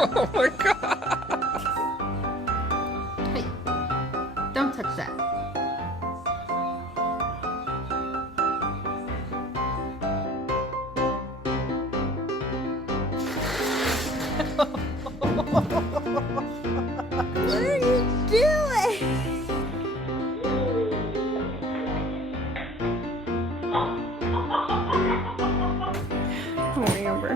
Oh my god. Hey, don't touch that. What are you doing? Oh, Amber.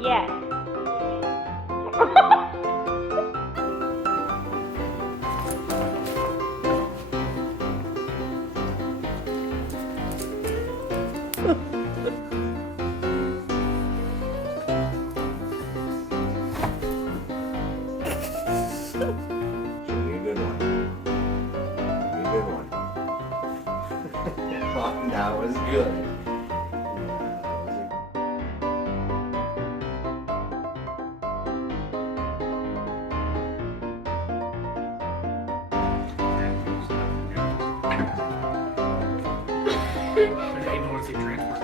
Yes. Show me a good one. Show me a good one. Oh, that was good. I didn't even want to see transport.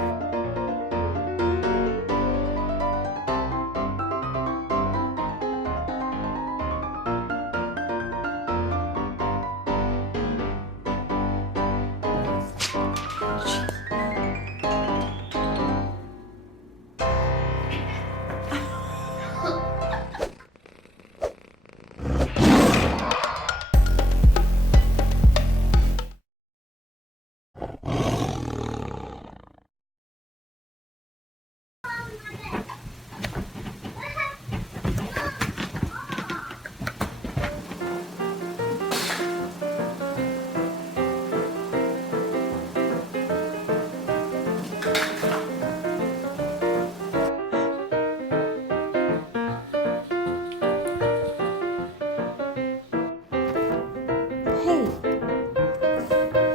Hey.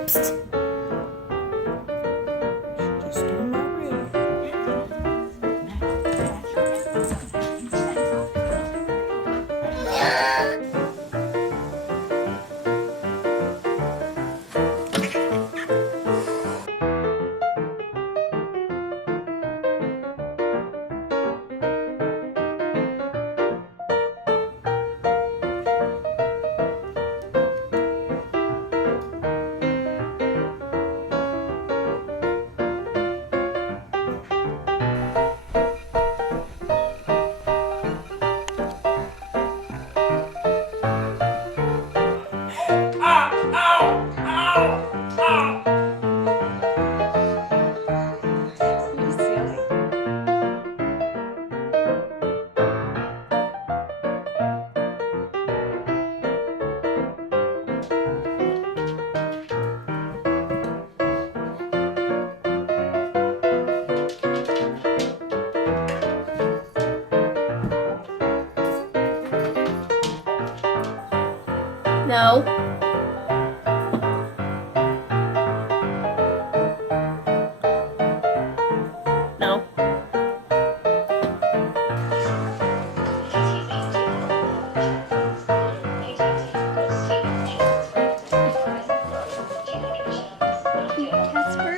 Psst. Just doing my room. No. No. Casper?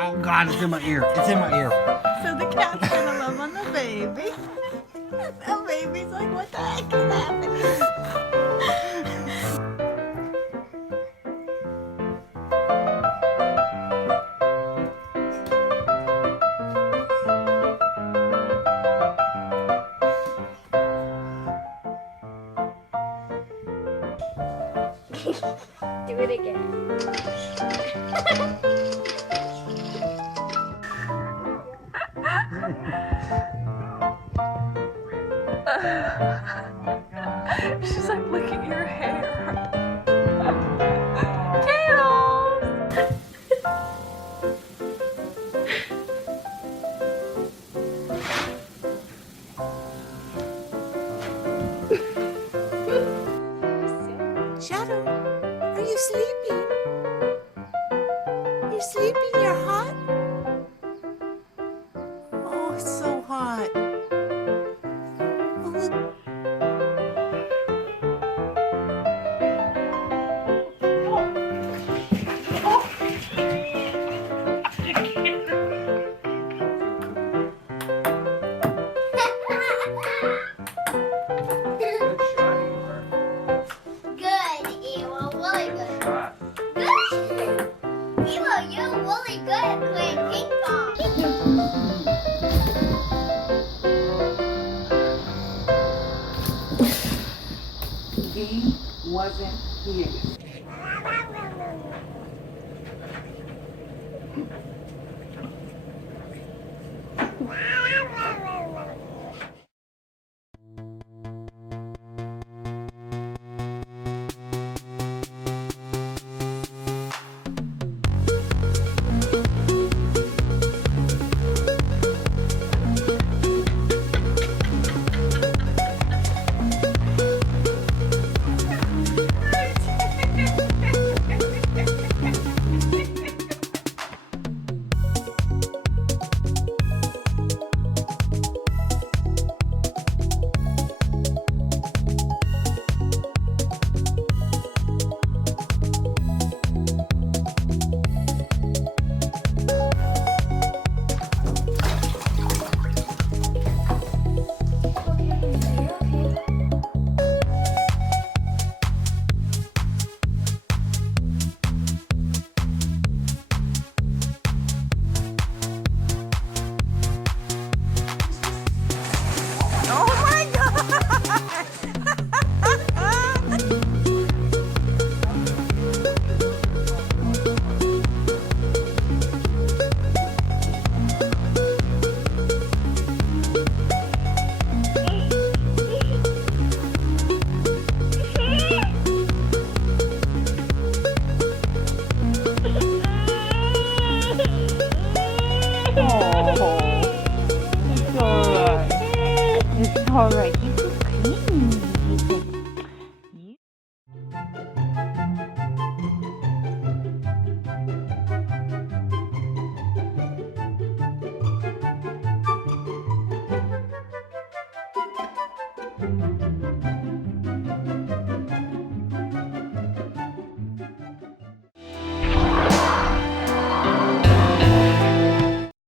Oh God, it's in my ear. It's in my ear. So the cat's gonna love on the baby. The baby's like, what the heck is happening? Do it again. She's like licking your hair. Tails! Shadow, are you sleeping? You're sleeping, you're hot? Oh, it's so hot. Oh, look. Good shot, Eeyore. Good, Ewa, really good. Shot. Good! Ewa, you're really good at playing ping pong. He wasn't here. Oh my God! It's alright. He's so clean. He's